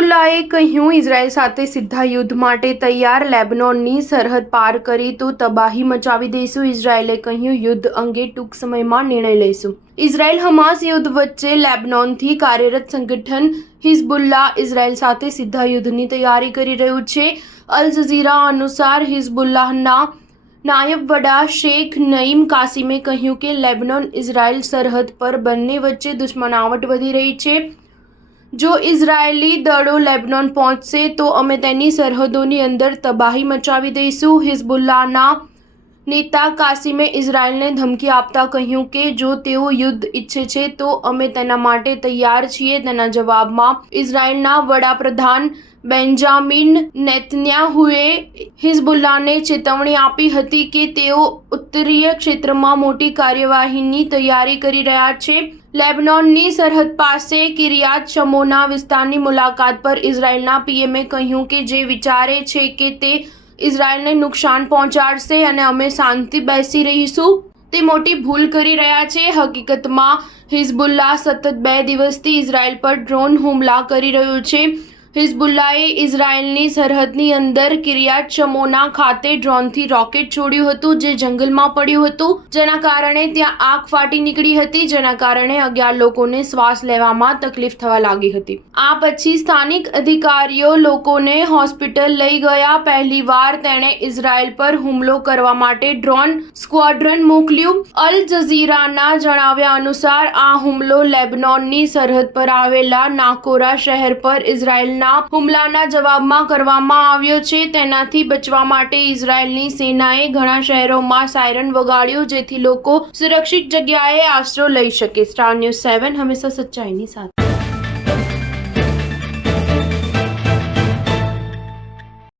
હિઝબુલ્લાએ કહ્યું, ઇઝરાયલ સાથે સીધા યુદ્ધ માટે તૈયાર, લેબનોનની સરહદ પાર કરી તો તબાહી મચાવી દઈશું. ઇઝરાયલે કહ્યું, યુદ્ધ અંગે ટૂંક સમયમાં નિર્ણય લઈશું. ઇઝરાયલ હમાસ યુદ્ધ વચ્ચે લેબનોનથી કાર્યરત સંગઠન હિઝબુલ્લાહ ઇઝરાયલ સાથે સીધા યુદ્ધની તૈયારી કરી રહ્યું છે. અલ જઝીરા અનુસાર હિઝબુલ્લાહના નાયબ વડા શેખ નઈમ કાસિમે કહ્યું કે લેબનોન ઇઝરાયલ સરહદ પર બંને વચ્ચે દુશ્મનાવટ વધી રહી છે. જો ઇઝરાયેલી દળો લેબનોન પહોંચશે તો અમે તેની સરહદોની અંદર તબાહી મચાવી દઈશું. હિઝબુલ્લાહના નેતા કાસિમે ઇઝરાયલને ધમકી આપતા કહ્યું કે જો તેઓ યુદ્ધ ઈચ્છે છે તો અમે તેના માટે તૈયાર છીએ. તેના જવાબમાં ઇઝરાયલના વડાપ્રધાન બેન્જામિન નેતન્યાહુએ હિઝબુલ્લાહને ચેતવણી આપી હતી કે તેઓ ઉત્તરીય ક્ષેત્રમાં મોટી કાર્યવાહીની તૈયારી કરી રહ્યા છે. લેબનોનની સરહદ પાસે કિરિયાત શમોના વિસ્તારની મુલાકાત પર ઇઝરાયલના પીએમએ કહ્યું કે જે વિચારે છે કે તે ઇઝરાયલને નુકસાન પહોંચાડશે અને અમે શાંતિ બેસી રહીશું તે મોટી ભૂલ કરી રહ્યા છે. હકીકતમાં હિઝબુલ્લાહ સતત 2 દિવસથી ઇઝરાયલ પર ડ્રોન હુમલા કરી રહ્યું છે. હિઝબુલ્લાહે ઇઝરાયલની સરહદની અંદર કિરિયાત શમોના ખાતે ડ્રોનથી રોકેટ છોડ્યું હતું જે જંગલમાં પડ્યું હતું, જેના કારણે ત્યાં આગ ફાટી નીકળી હતી, જેના કારણે 11 લોકોને શ્વાસ લેવામાં તકલીફ થવા લાગી હતી. આ પછી સ્થાનિક અધિકારીઓ લોકોને હોસ્પિટલ લઈ ગયા. પહેલીવાર તેણે ઇઝરાયલ પર હુમલો કરવા માટે ડ્રોન સ્ક્વોડ્રન મોકલ્યું. અલ જઝીરાના જણાવ્યા અનુસાર આ હુમલો લેબનોનની સરહદ પર આવેલા નાકોરા શહેર પર ઇઝરાયલ હુમલાના જવાબમાં કરવામાં આવ્યો છે. તેનાથી બચવા માટે ઇઝરાયલની સેનાએ ઘણા શહેરોમાં સાયરન વગાડ્યું જેથી લોકો સુરક્ષિત જગ્યાએ આશરો લઈ શકે. સ્ટાર ન્યૂઝ 7 હંમેશા સચ્ચાઈની સાથે.